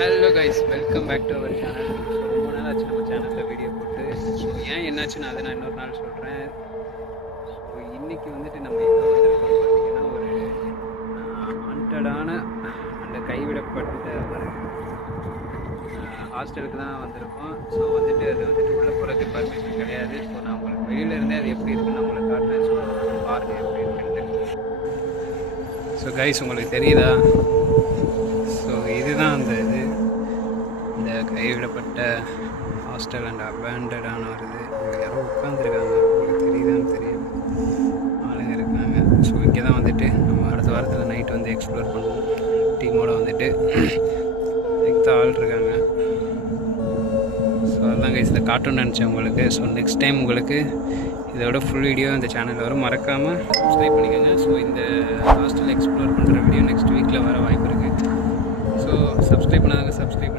Hello guys, welcome back to our channel. So ரொம்ப நாள் ஆச்சு நம்ம சேனலில் வீடியோ போட்டு. ஸோ ஏன் என்னாச்சுன்னு அதை நான் இன்னொரு நாள் சொல்கிறேன். ஸோ இன்றைக்கி வந்துட்டு நம்ம எங்கே வந்திருக்கோம்னு பார்த்தீங்கன்னா, ஒரு ஹாண்டடான அந்த கைவிடப்பட்ட ஒரு ஹாஸ்டலுக்கு தான் வந்திருக்கோம். ஸோ வந்துட்டு அது வந்துட்டு உள்ளே போகிறதுக்கு பர்மிஷன் கிடையாது. ஸோ நான் உங்களுக்கு வெளியிலேருந்தே அது எப்படி இருக்குன்னு நான் உங்களுக்கு காட்டுறேன். ஸோ பாருங்கள் எப்படி இருக்குன்ட்டு. ஸோ கைஸ், உங்களுக்கு தெரியுதா? ஸோ இதுதான் அந்த இந்த கைவிடப்பட்ட ஹாஸ்டல் அண்ட் அபேண்டடான வருது. இங்கே யாரோ உட்காந்துருக்காங்க, உங்களுக்கு தெரியுதான்னு தெரியும், ஆளுங்க இருக்காங்க. ஸோ இங்கே தான் வந்துட்டு நம்ம அடுத்த வாரத்தில் நைட் வந்து எக்ஸ்ப்ளோர் பண்ணுவோம். டீமோடு வந்துட்டு ஆள் இருக்காங்க. ஸோ அதுதான் கைஸ் இதை காட்டணும்னு நினச்சேன் உங்களுக்கு. ஸோ நெக்ஸ்ட் டைம் உங்களுக்கு இதோட ஃபுல் வீடியோ இந்த சேனலில் வரும், மறக்காமல் சப்ஸ்கிரைப் பண்ணிக்கோங்க. ஸோ இந்த ஹாஸ்டல் எக்ஸ்ப்ளோர் பண்ணுற வீடியோ நெக்ஸ்ட் வீக்கில் வர வாய்ப்பு இருக்குது. ஸோ சப்ஸ்கிரைப் பண்ணாதவங்க சப்ஸ்கிரைப்